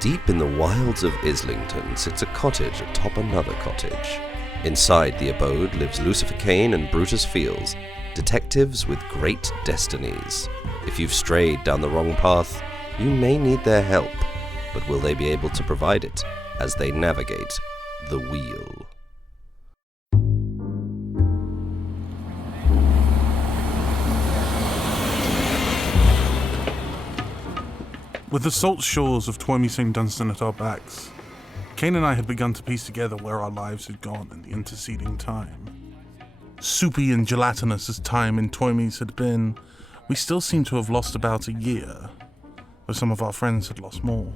Deep in the wilds of Islington sits a cottage atop another cottage. Inside the abode lives Lucifer Kane and Brutus Fields, detectives with great destinies. If you've strayed down the wrong path, you may need their help, but will they be able to provide it as they navigate the wheel? With the salt shores of Twomey St. Dunstan at our backs, Kane and I had begun to piece together where our lives had gone in the interceding time. Soupy and gelatinous as time in Twomey's had been, we still seemed to have lost about a year, though some of our friends had lost more.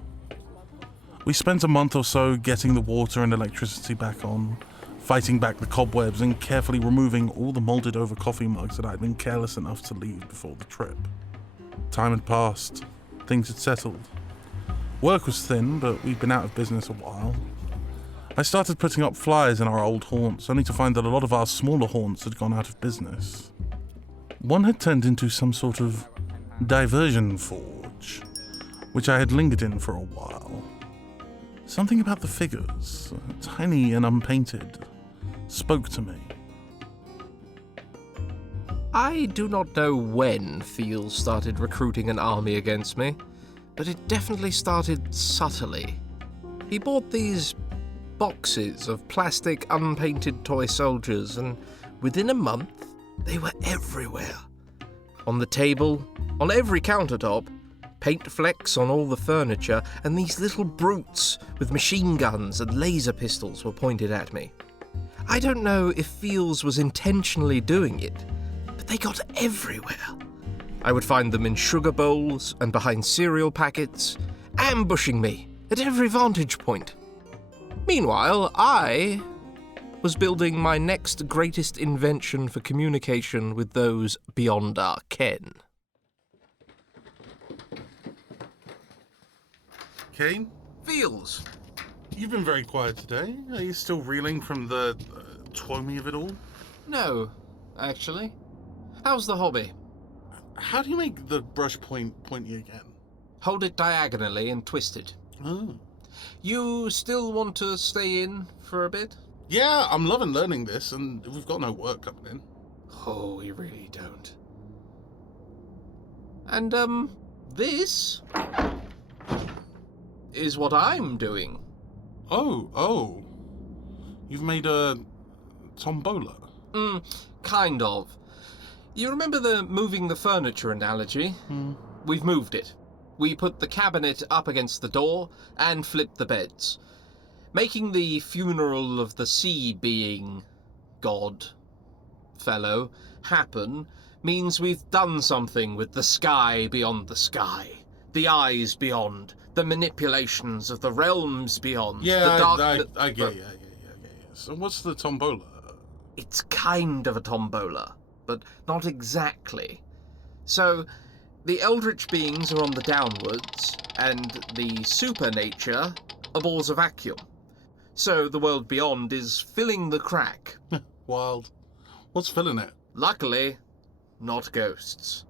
We spent a month or so getting the water and electricity back on, fighting back the cobwebs and carefully removing all the molded over coffee mugs that I'd been careless enough to leave before the trip. Time had passed. Things had settled. Work was thin, but we'd been out of business a while. I started putting up flyers in our old haunts, only to find that a lot of our smaller haunts had gone out of business. One had turned into some sort of diversion forge, which I had lingered in for a while. Something about the figures, tiny and unpainted, spoke to me. I do not know when Fields started recruiting an army against me, but it definitely started subtly. He bought these boxes of plastic unpainted toy soldiers, and within a month, they were everywhere. On the table, on every countertop, paint flecks on all the furniture, and these little brutes with machine guns and laser pistols were pointed at me. I don't know if Fields was intentionally doing it, but they got everywhere. I would find them in sugar bowls and behind cereal packets, ambushing me at every vantage point. Meanwhile, I was building my next greatest invention for communication with those beyond our ken. Kane? Fields! You've been very quiet today. Are you still reeling from the Twomey of it all? No, actually. How's the hobby? How do you make the brush point pointy again? Hold it diagonally and twist it. Oh. You still want to stay in for a bit? Yeah, I'm loving learning this, and we've got no work coming in. Oh, we really don't. And, this is what I'm doing. Oh. You've made a tombola. Kind of. You remember the moving the furniture analogy? We've moved it. We put the cabinet up against the door and flipped the beds. Making the funeral of the sea being, God, fellow, happen means we've done something with the sky beyond the sky, the eyes beyond, the manipulations of the realms beyond. Yeah, the I get you. So what's the tombola? It's kind of a tombola, but not exactly. So, the eldritch beings are on the downwards, and the supernature abhors a vacuum. So the world beyond is filling the crack. Wild. What's filling it? Luckily, not ghosts.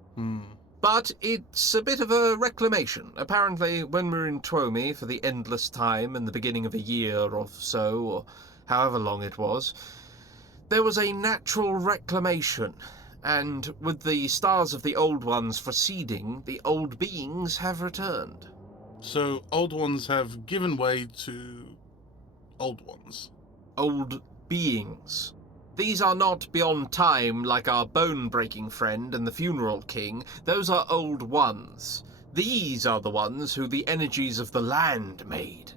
But it's a bit of a reclamation. Apparently, when we're in Twomey for the endless time in the beginning of a year or so, or however long it was, there was a natural reclamation, and with the stars of the old ones receding, the old beings have returned. So old ones have given way to old ones. Old beings. These are not beyond time like our bone-breaking friend and the funeral king. Those are old ones. These are the ones who the energies of the land made.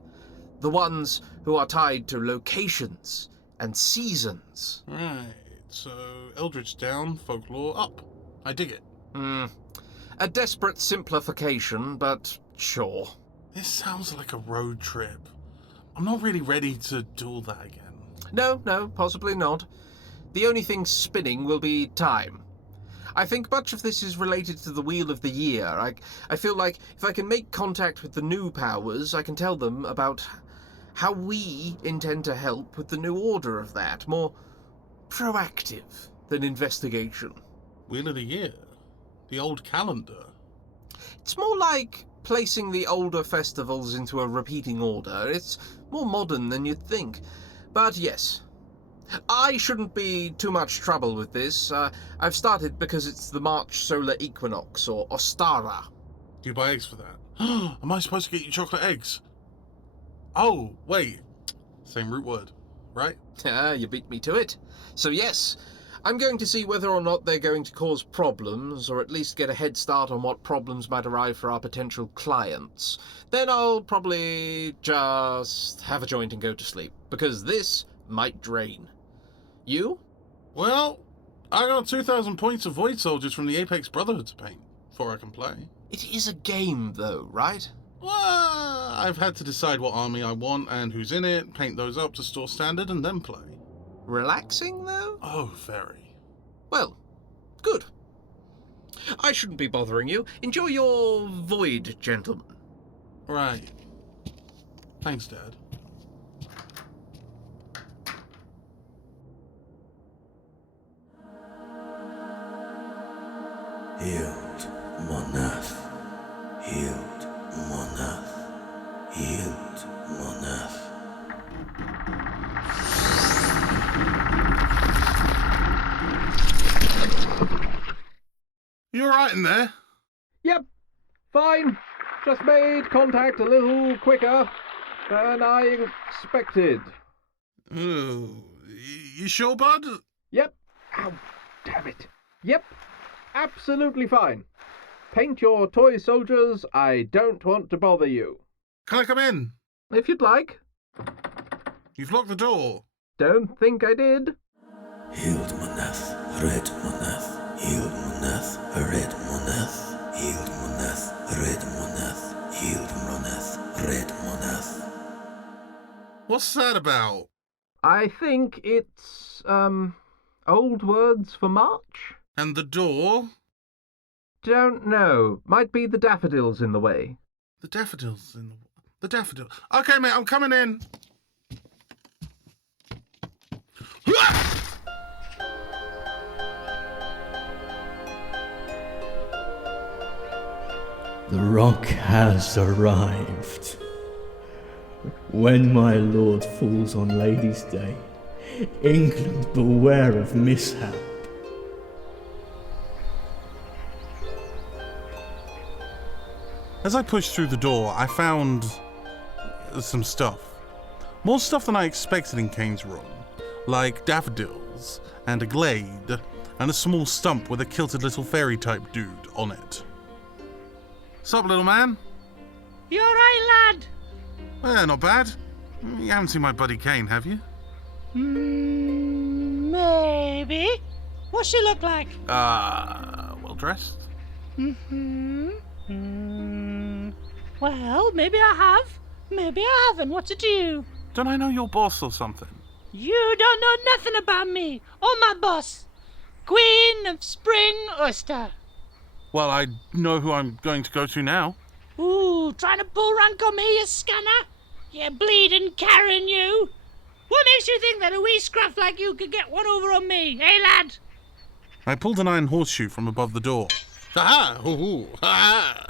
The ones who are tied to locations and seasons. Right, so Eldritch down, folklore up. I dig it. A desperate simplification, but sure. This sounds like a road trip. I'm not really ready to do all that again. No, possibly not. The only thing spinning will be time. I think much of this is related to the Wheel of the Year. I feel like if I can make contact with the new powers, I can tell them about how we intend to help with the new order of that. More proactive than investigation. Wheel of the Year? The old calendar? It's more like placing the older festivals into a repeating order. It's more modern than you'd think. But yes, I shouldn't be too much trouble with this. I've started because it's the March solar equinox, or Ostava. Do you buy eggs for that? Am I supposed to get you chocolate eggs? Oh, wait. Same root word, right? You beat me to it. So yes, I'm going to see whether or not they're going to cause problems, or at least get a head start on what problems might arrive for our potential clients. Then I'll probably just have a joint and go to sleep, because this might drain. You? Well, I got 2,000 points of Void Soldiers from the Apex Brotherhood to paint, before I can play. It is a game, though, right? Well, I've had to decide what army I want and who's in it, paint those up to store standard, and then play. Relaxing, though? Oh, very. Well, good. I shouldn't be bothering you. Enjoy your void, gentlemen. Right. Thanks, Dad. Healed Monath. Healed Monath. Healed Monath. You alright in there? Yep, fine. Just made contact a little quicker than I expected. Oh, you sure, bud? Yep. Ow, damn it. Yep, absolutely fine. Paint your toy soldiers. I don't want to bother you. Can I come in? If you'd like. You've locked the door. Don't think I did. Healed Monath. Red Monath. Healed Monath. Red Monath. Healed Monath. Red Monath. Healed Monath. Red Monath. What's that about? I think it's, old words for March? And the door? Don't know. Might be the daffodils in the way. The daffodils in the daffodil. Okay, mate, I'm coming in. The rock has arrived. When my lord falls on Ladies' Day, England beware of mishap. As I pushed through the door, I found some stuff. More stuff than I expected in Kane's room, like daffodils, and a glade, and a small stump with a kilted little fairy-type dude on it. Sup, little man? You alright, lad? Not bad. You haven't seen my buddy Kane, have you? Maybe. What's she look like? Well dressed. Well, maybe I have. Maybe I haven't. What's it to you? Don't I know your boss or something? You don't know nothing about me or my boss. Queen of Spring Oyster. Well, I know who I'm going to go to now. Ooh, trying to bull rank on me, you scunner? You bleeding Karen, you. What makes you think that a wee scruff like you could get one over on me, eh, lad? I pulled an iron horseshoe from above the door. Ha-ha! Hoo-hoo! Ha-ha!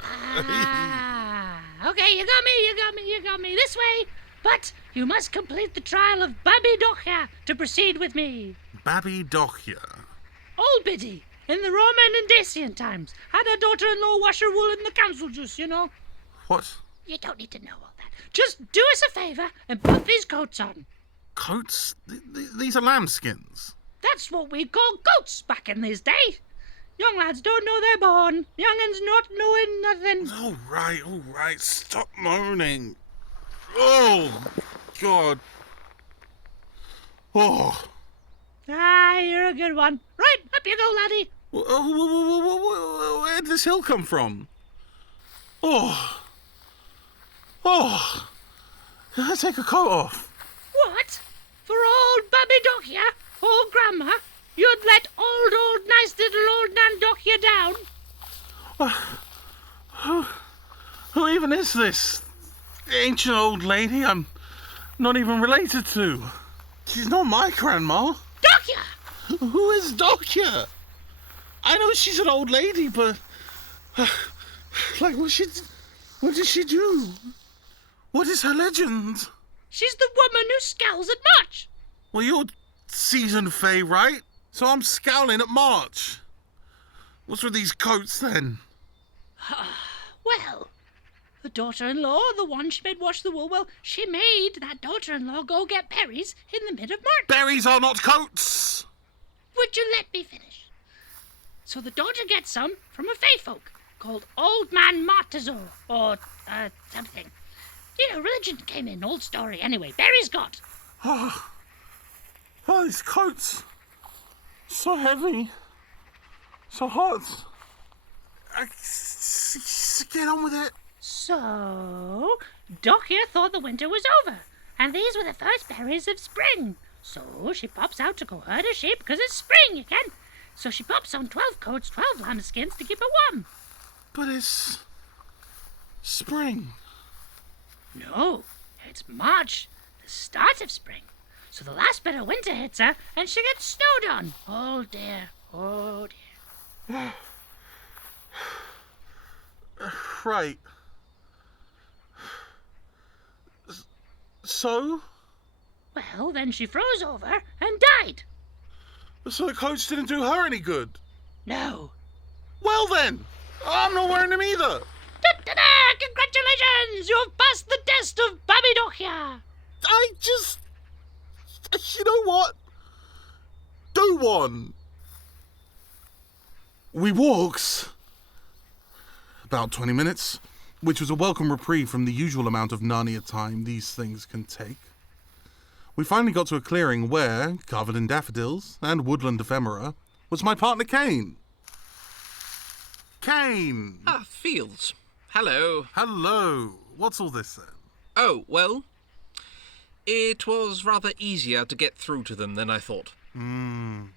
Okay, you got me. This way. But you must complete the trial of Babby Dochia to proceed with me. Babby Dochia. Old Biddy, in the Roman and Dacian times, had her daughter-in-law wash her wool in the council juice, you know. What? You don't need to know all that. Just do us a favour and put these coats on. Coats? These are lambskins. That's what we call goats back in this day. Young lads don't know they're born. Young'uns not knowing nothing. All right. Stop moaning. Oh, God. Oh. You're a good one. Right, up you go, laddie. Where'd this hill come from? Oh. Can I take a coat off? What? For old Babby Dochia? Old Grandma? You'd let old nice little old Nan Dochia down? Who even is this ancient old lady I'm not even related to? She's not my grandma. Dochia! Who is Dochia? I know she's an old lady, but was What did she do? What is her legend? She's the woman who scowls at March. Well, you're seasoned Fae, right? So I'm scowling at March. What's with these coats, then? Well, the daughter-in-law, the one she made wash the wool, well, she made that daughter-in-law go get berries in the mid of March. Berries are not coats! Would you let me finish? So the daughter gets some from a Fae folk called Old Man Martazor, or, something. You know, religion came in, old story. Anyway, berries got. Oh, these coats. So heavy. So hot. Get on with it. So, Doc here thought the winter was over, and these were the first berries of spring. So she pops out to go herd her sheep, because it's spring again. So she pops on 12 coats, 12 lambskins to keep her warm. But it's spring. No, it's March, the start of spring. So the last bit of winter hits her, and she gets snowed on. Oh dear, oh dear. Right. So? Well, then she froze over and died. So the coats didn't do her any good? No. Well then, I'm not wearing them either. Da-da-da! Congratulations! You've passed the test of Babidochia! You know what? Do one. We walked about 20 minutes, which was a welcome reprieve from the usual amount of Narnia time these things can take. We finally got to a clearing where, covered in daffodils and woodland ephemera, was my partner Kane. Kane! Ah, Fields. Hello. Hello. What's all this then? Oh, well, it was rather easier to get through to them than I thought.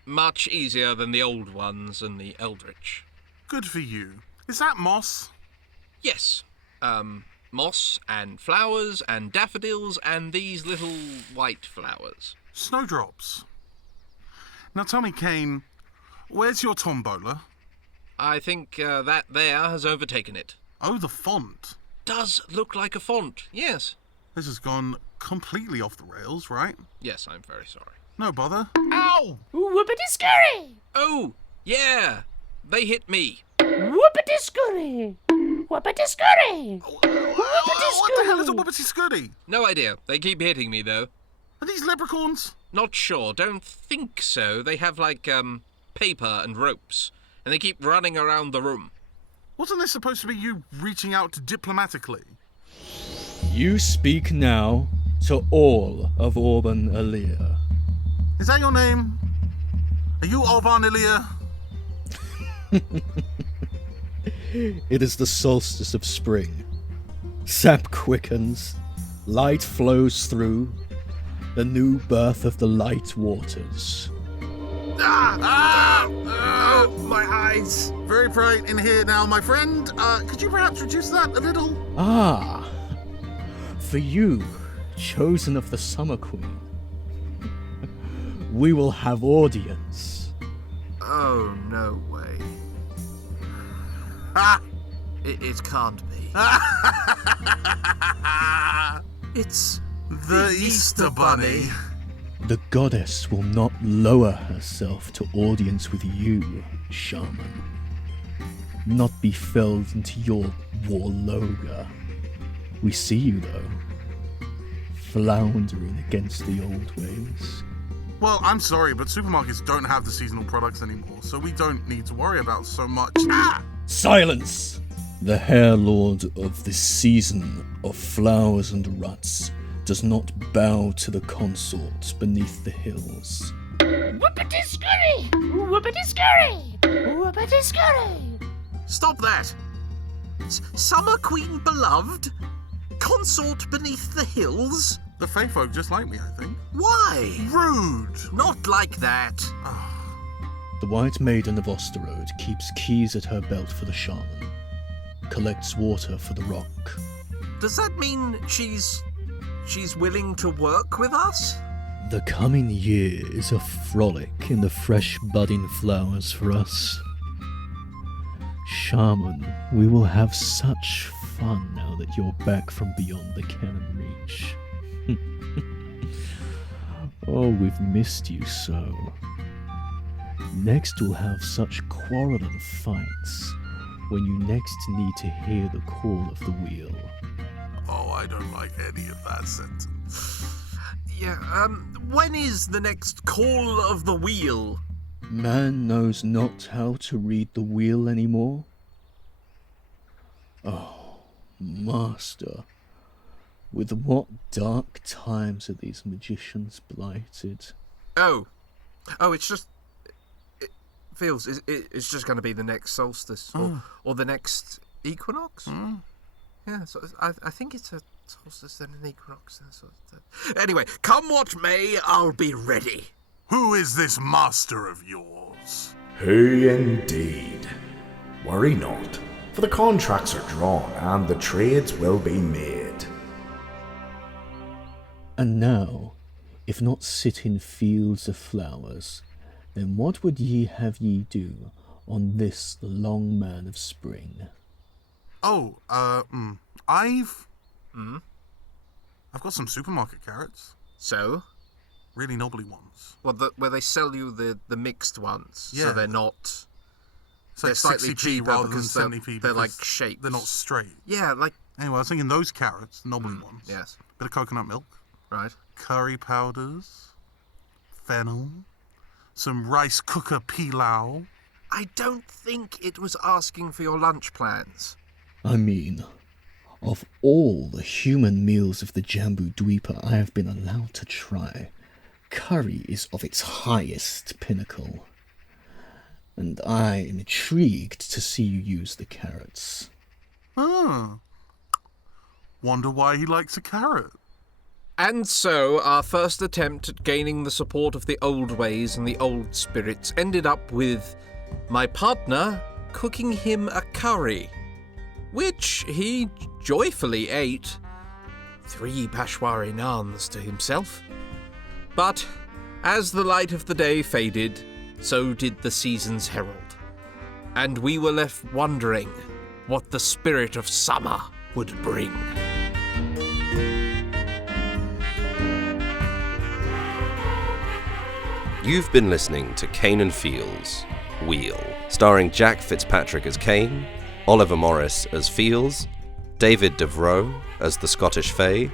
Much easier than the old ones and the eldritch. Good for you. Is that moss? Yes. Moss and flowers and daffodils and these little white flowers. Snowdrops. Now tell me, Kane, where's your tombola? I think that there has overtaken it. Oh, the font. Does look like a font, yes. This has gone completely off the rails, right? Yes, I'm very sorry. No bother. Ow! Whoopity-scurry! Oh, yeah. They hit me. Whoopity-scurry! Whoopity-scurry! What the hell is a whoopity scuddy? No idea. They keep hitting me, though. Are these leprechauns? Not sure. Don't think so. They have, like, paper and ropes. And they keep running around the room. Wasn't this supposed to be you reaching out diplomatically? You speak now to all of Auburn Alir. Is that your name? Are you Albanilia? It is the solstice of spring. Sap quickens, light flows through, the new birth of the light waters. Oh, my eyes. Very bright in here now, my friend. Could you perhaps reduce that a little? Ah, for you, chosen of the Summer Queen, we will have audience. Oh, no way. Ah! It can't be. It's The Easter Bunny. The goddess will not lower herself to audience with you, shaman. Not be felled into your warloga. We see you, though, floundering against the old ways. Well, I'm sorry, but supermarkets don't have the seasonal products anymore, so we don't need to worry about so much. Ah! Silence! The Hare Lord of this season of flowers and ruts does not bow to the consorts beneath the hills. Whoopity-scurry! Whoopity-scurry! Whoopity-scurry! Stop that! Summer Queen beloved? Consort beneath the hills? The Fae folk just like me, I think. Why? Rude! Not like that. The White Maiden of Osterode keeps keys at her belt for the shaman, collects water for the rock. Does that mean she's willing to work with us? The coming year is a frolic in the fresh budding flowers for us. Shaman, we will have such fun now that you're back from beyond the cannon reach. Oh, we've missed you so. Next we'll have such quarreling fights when you next need to hear the call of the wheel. Oh, I don't like any of that sentence. Yeah, when is the next call of the wheel? Man knows not how to read the wheel anymore. Oh, master, with what dark times are these magicians blighted? Oh, it's just... It feels... It's just going to be the next solstice, or the next equinox? Yeah, so I think it's a solstice, then an equinox, then a solstice. Anyway, come what may, I'll be ready. Who is this master of yours? Who indeed? Worry not, for the contracts are drawn and the trades will be made. And now, if not sit in fields of flowers, then what would ye have ye do on this the long man of spring? I've got some supermarket carrots. So? Really knobbly ones. Well, where they sell you the mixed ones, Yeah. so they're not... It's They're like slightly 60p cheaper rather than because 70p. they're like because shaped. They're not straight. Yeah, like... Anyway, I was thinking those carrots, the knobbly ones. Yes, Bit of coconut milk, right. curry powders, fennel, some rice cooker pilau. I don't think it was asking for your lunch plans. I mean, of all the human meals of the Jambu Dweeper I have been allowed to try, curry is of its highest pinnacle. And I am intrigued to see you use the carrots. Wonder why he likes a carrot. And so, our first attempt at gaining the support of the old ways and the old spirits ended up with my partner cooking him a curry, which he joyfully ate, 3 Peshwari naans to himself. But as the light of the day faded, so did the season's herald, and we were left wondering what the spirit of summer would bring. You've been listening to Kane and Fields, Wheel, starring Jack Fitzpatrick as Kane, Oliver Morris as Fields, David Devereaux as the Scottish Fae,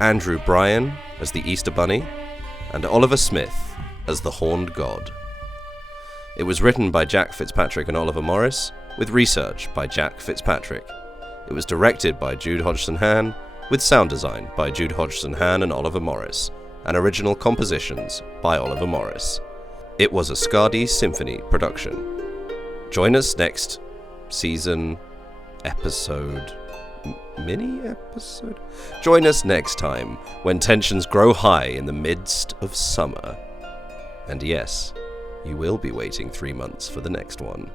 Andrew Bryan as the Easter Bunny, and Oliver Smith as the Horned God. It was written by Jack Fitzpatrick and Oliver Morris, with research by Jack Fitzpatrick. It was directed by Jude Hodgson-Hann, with sound design by Jude Hodgson-Hann and Oliver Morris, and original compositions by Oliver Morris. It was a Skadi Symphony production. Join us next season, episode, mini-episode? Join us next time when tensions grow high in the midst of summer. And yes, you will be waiting 3 months for the next one.